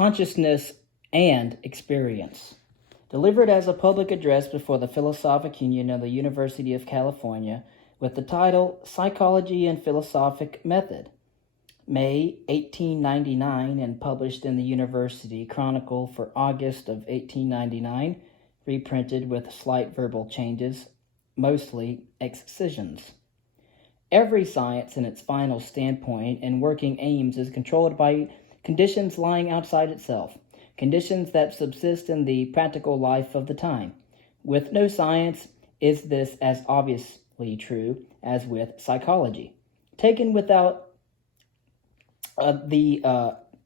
Consciousness and Experience. Delivered as a public address before the Philosophic Union of the University of California with the title Psychology and Philosophic Method, May 1899, and published in the University Chronicle for August of 1899, reprinted with slight verbal changes, mostly excisions. Every science in its final standpoint and working aims is controlled by conditions lying outside itself, conditions that subsist in the practical life of the time. With no science is this as obviously true as with psychology. Taken without the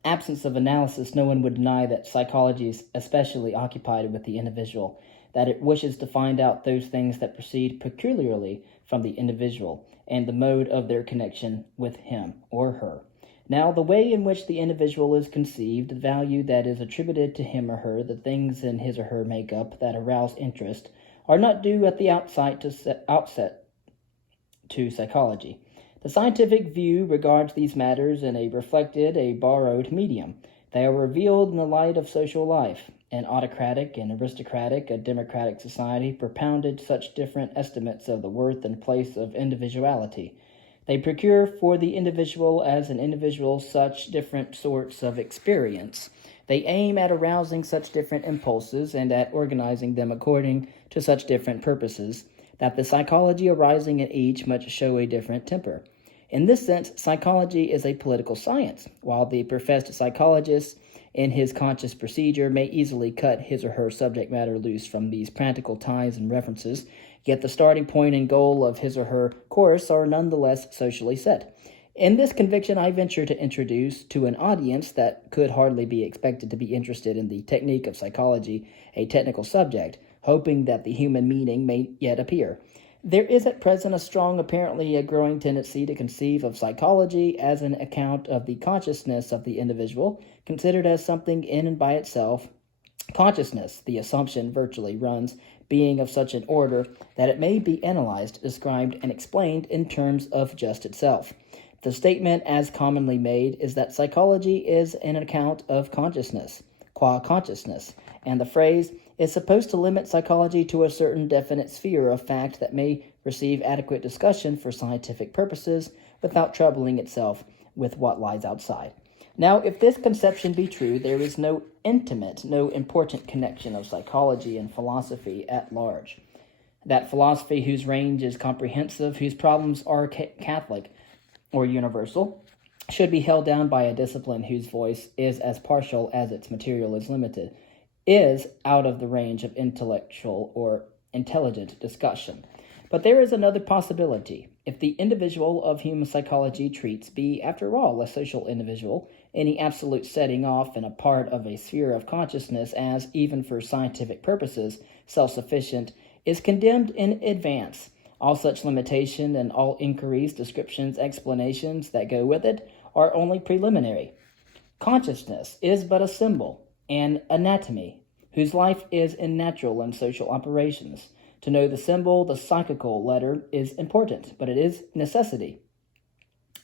absence of analysis, no one would deny that psychology is especially occupied with the individual, that it wishes to find out those things that proceed peculiarly from the individual and the mode of their connection with him or her. Now, the way in which the individual is conceived, the value that is attributed to him or her, the things in his or her makeup that arouse interest, are not due at the outset to psychology. The scientific view regards these matters in a reflected, a borrowed medium. They are revealed in the light of social life. An autocratic, an aristocratic, a democratic society propounded such different estimates of the worth and place of individuality. They procure for the individual as an individual such different sorts of experience. They aim at arousing such different impulses and at organizing them according to such different purposes, that the psychology arising in each must show a different temper. In this sense, psychology is a political science, while the professed psychologist in his conscious procedure may easily cut his or her subject matter loose from these practical ties and references, yet the starting point and goal of his or her course are nonetheless socially set. In this conviction, I venture to introduce to an audience that could hardly be expected to be interested in the technique of psychology a technical subject, hoping that the human meaning may yet appear. There is at present a strong, apparently a growing tendency to conceive of psychology as an account of the consciousness of the individual, considered as something in and by itself. Consciousness, the assumption virtually runs, being of such an order that it may be analyzed, described, and explained in terms of just itself. The statement as commonly made is that psychology is an account of consciousness, qua consciousness, and the phrase is supposed to limit psychology to a certain definite sphere of fact that may receive adequate discussion for scientific purposes without troubling itself with what lies outside. Now, if this conception be true, there is no intimate, no important connection of psychology and philosophy at large. That philosophy whose range is comprehensive, whose problems are Catholic or universal, should be held down by a discipline whose voice is as partial as its material is limited, is out of the range of intellectual or intelligent discussion. But there is another possibility. If the individual of whom psychology treats be, after all, a social individual, any absolute setting off and a part of a sphere of consciousness as, even for scientific purposes, self-sufficient, is condemned in advance. All such limitation and all inquiries, descriptions, explanations that go with it are only preliminary. Consciousness is but a symbol, an anatomy, whose life is in natural and social operations. To know the symbol, the psychical letter, is important, but it is necessity.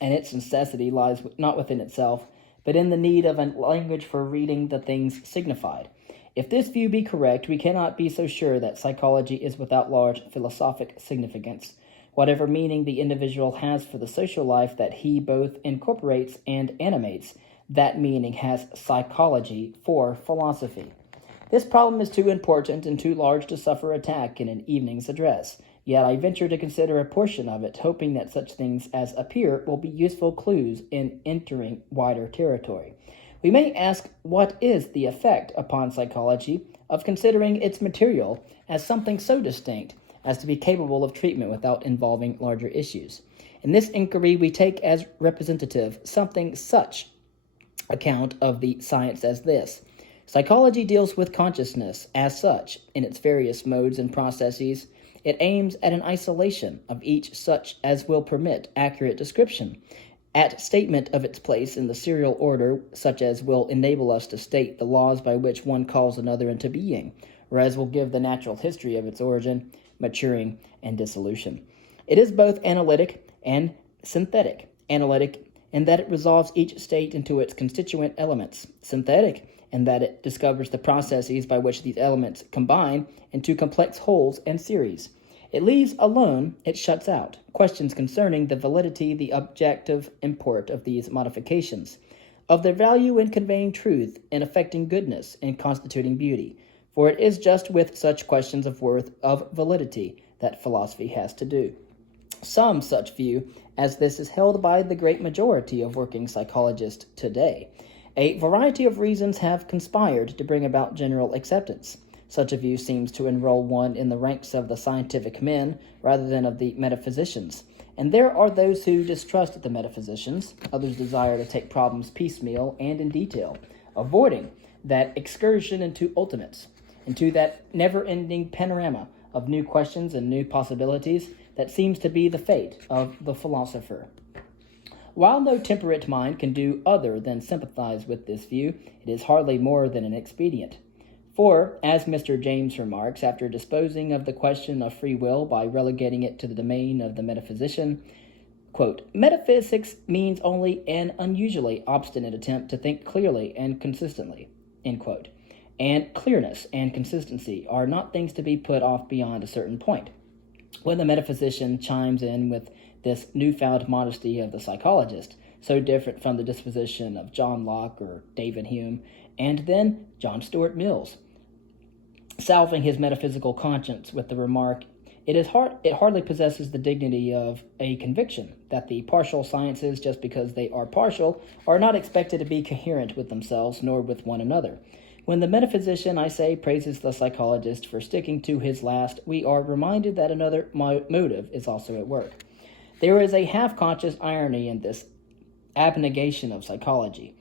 And its necessity lies not within itself, but in the need of a language for reading the things signified. If this view be correct, we cannot be so sure that psychology is without large philosophic significance. Whatever meaning the individual has for the social life that he both incorporates and animates, that meaning has psychology for philosophy. This problem is too important and too large to suffer attack in an evening's address, yet I venture to consider a portion of it, hoping that such things as appear will be useful clues in entering wider territory. We may ask, what is the effect upon psychology of considering its material as something so distinct as to be capable of treatment without involving larger issues? In this inquiry, we take as representative something such account of the science as this. Psychology deals with consciousness as such in its various modes and processes. It aims at an isolation of each such as will permit accurate description, at statement of its place in the serial order such as will enable us to state the laws by which one calls another into being, or as will give the natural history of its origin, maturing, and dissolution. It is both analytic and synthetic. Analytic in that it resolves each state into its constituent elements, synthetic in that it discovers the processes by which these elements combine into complex wholes and series. It leaves alone, it shuts out, questions concerning the validity, the objective import of these modifications, of their value in conveying truth, in affecting goodness, in constituting beauty. For it is just with such questions of worth, of validity, that philosophy has to do. Some such view as this is held by the great majority of working psychologists today. A variety of reasons have conspired to bring about general acceptance. Such a view seems to enroll one in the ranks of the scientific men rather than of the metaphysicians. And there are those who distrust the metaphysicians, others desire to take problems piecemeal and in detail, avoiding that excursion into ultimates, into that never-ending panorama of new questions and new possibilities that seems to be the fate of the philosopher. While no temperate mind can do other than sympathize with this view, it is hardly more than an expedient. For, as Mr. James remarks, after disposing of the question of free will by relegating it to the domain of the metaphysician, quote, metaphysics means only an unusually obstinate attempt to think clearly and consistently, end quote. And clearness and consistency are not things to be put off beyond a certain point. When the metaphysician chimes in with this newfound modesty of the psychologist, so different from the disposition of John Locke or David Hume, and then John Stuart Mills, salving his metaphysical conscience with the remark, it hardly possesses the dignity of a conviction that the partial sciences, just because they are partial, are not expected to be coherent with themselves nor with one another. When the metaphysician, I say, praises the psychologist for sticking to his last, we are reminded that another motive is also at work. There is a half-conscious irony in this abnegation of psychology.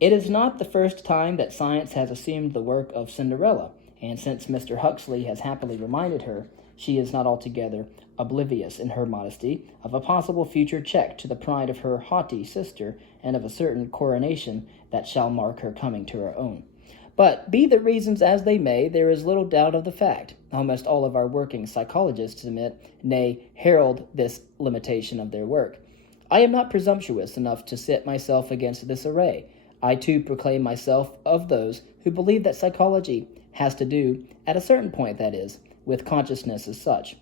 It is not the first time that science has assumed the work of Cinderella, and since Mr. Huxley has happily reminded her, she is not altogether oblivious in her modesty of a possible future check to the pride of her haughty sister and of a certain coronation that shall mark her coming to her own. But be the reasons as they may, there is little doubt of the fact. Almost all of our working psychologists admit, nay, herald this limitation of their work. I am not presumptuous enough to set myself against this array. I too proclaim myself of those who believe that psychology has to do, at a certain point that is, with consciousness as such.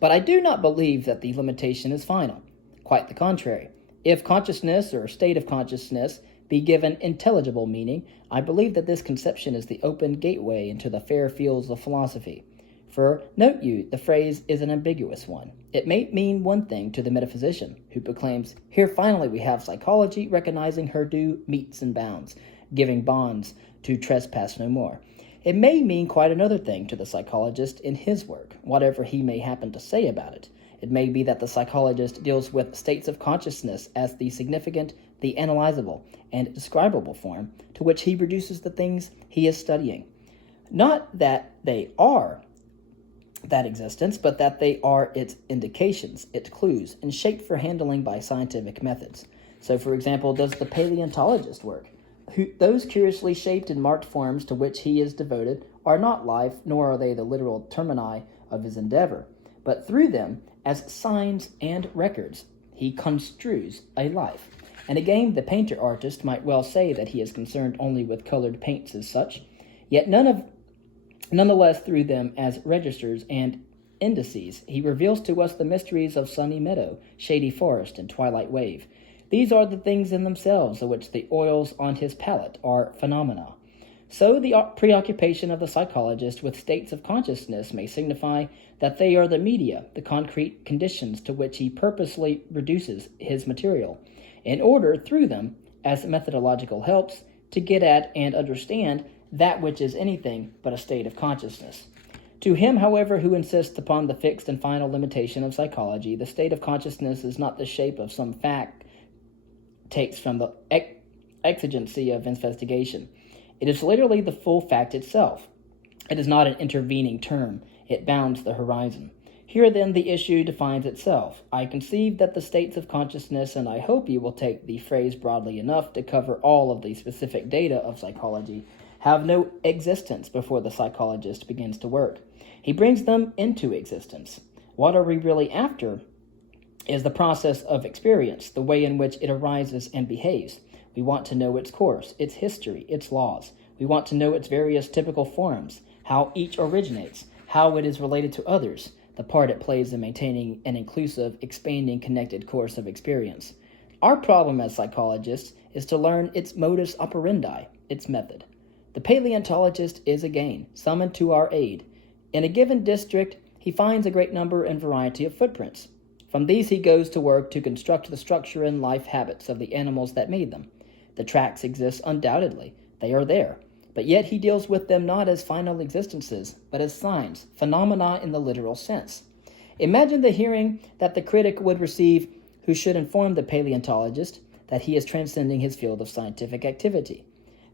But I do not believe that the limitation is final. Quite the contrary. If consciousness or state of consciousness be given intelligible meaning, I believe that this conception is the open gateway into the fair fields of philosophy. For, note you, the phrase is an ambiguous one. It may mean one thing to the metaphysician, who proclaims, here finally we have psychology recognizing her due metes and bounds, giving bonds to trespass no more. It may mean quite another thing to the psychologist in his work, whatever he may happen to say about it. It may be that the psychologist deals with states of consciousness as the significant, the analyzable, and describable form to which he reduces the things he is studying. Not that they are that existence, but that they are its indications, its clues, and shaped for handling by scientific methods. So, for example, does the paleontologist work? Those curiously shaped and marked forms to which he is devoted are not life, nor are they the literal termini of his endeavor, but through them, as signs and records, he construes a life. And again, the painter-artist might well say that he is concerned only with colored paints as such, yet nonetheless through them as registers and indices, he reveals to us the mysteries of sunny meadow, shady forest, and twilight wave. These are the things in themselves of which the oils on his palette are phenomena. So the preoccupation of the psychologist with states of consciousness may signify that they are the media, the concrete conditions to which he purposely reduces his material, in order, through them, as methodological helps, to get at and understand that which is anything but a state of consciousness. To him, however, who insists upon the fixed and final limitation of psychology, the state of consciousness is not the shape of some fact takes from the exigency of investigation. It is literally the full fact itself. It is not an intervening term. It bounds the horizon. Here, then, the issue defines itself. I conceive that the states of consciousness, and I hope you will take the phrase broadly enough to cover all of the specific data of psychology, have no existence before the psychologist begins to work. He brings them into existence. What are we really after is the process of experience, the way in which it arises and behaves. We want to know its course, its history, its laws. We want to know its various typical forms, how each originates, how it is related to others, the part it plays in maintaining an inclusive, expanding, connected course of experience. Our problem as psychologists is to learn its modus operandi, its method. The paleontologist is again summoned to our aid. In a given district, he finds a great number and variety of footprints. From these he goes to work to construct the structure and life habits of the animals that made them. The tracks exist undoubtedly. They are there. But yet he deals with them not as final existences, but as signs, phenomena in the literal sense. Imagine the hearing that the critic would receive who should inform the paleontologist that he is transcending his field of scientific activity,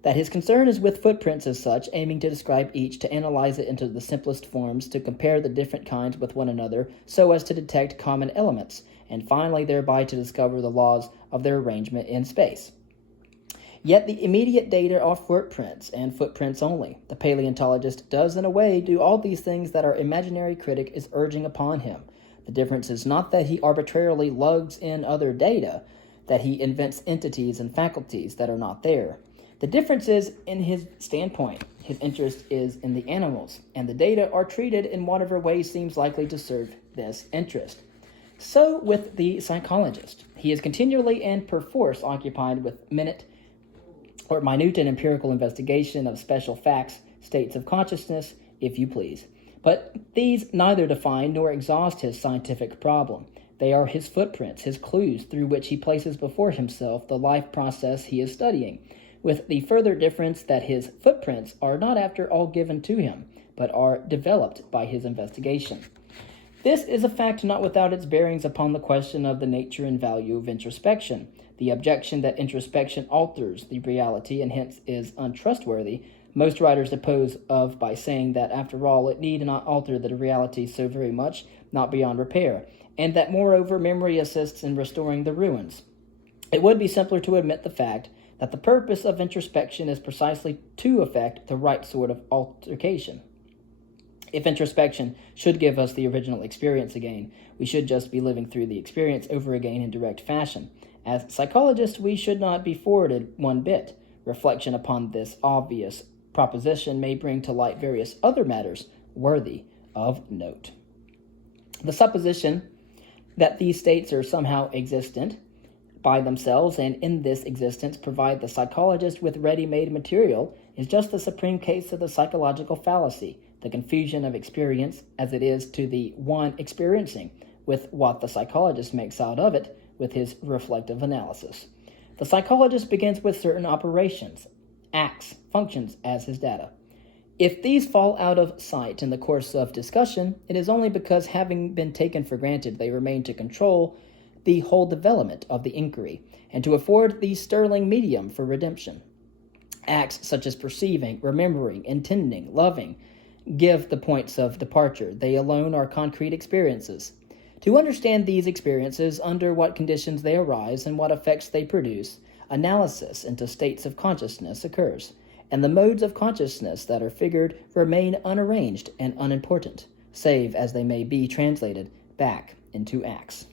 that his concern is with footprints as such, aiming to describe each, to analyze it into the simplest forms, to compare the different kinds with one another so as to detect common elements, and finally thereby to discover the laws of their arrangement in space. Yet the immediate data are footprints, and footprints only. The paleontologist does in a way do all these things that our imaginary critic is urging upon him. The difference is not that he arbitrarily lugs in other data, that he invents entities and faculties that are not there. The difference is in his standpoint. His interest is in the animals, and the data are treated in whatever way seems likely to serve this interest. So with the psychologist. He is continually and perforce occupied with minute and empirical investigation of special facts, states of consciousness, if you please. But these neither define nor exhaust his scientific problem. They are his footprints, his clues through which he places before himself the life process he is studying, with the further difference that his footprints are not after all given to him, but are developed by his investigation. This is a fact not without its bearings upon the question of the nature and value of introspection. The objection that introspection alters the reality and hence is untrustworthy, most writers oppose of by saying that after all it need not alter the reality so very much, not beyond repair, and that moreover memory assists in restoring the ruins. It would be simpler to admit the fact that the purpose of introspection is precisely to effect the right sort of altercation. If introspection should give us the original experience again, we should just be living through the experience over again in direct fashion. As psychologists, we should not be forwarded one bit. Reflection upon this obvious proposition may bring to light various other matters worthy of note. The supposition that these states are somehow existent by themselves and in this existence provide the psychologist with ready-made material is just the supreme case of the psychological fallacy, the confusion of experience as it is to the one experiencing, with what the psychologist makes out of it with his reflective analysis. The psychologist begins with certain operations, acts, functions as his data. If these fall out of sight in the course of discussion, it is only because, having been taken for granted, they remain to control the whole development of the inquiry, and to afford the sterling medium for redemption. Acts such as perceiving, remembering, intending, loving, give the points of departure. They alone are concrete experiences. To understand these experiences, under what conditions they arise and what effects they produce, analysis into states of consciousness occurs, and the modes of consciousness that are figured remain unarranged and unimportant, save as they may be translated back into acts.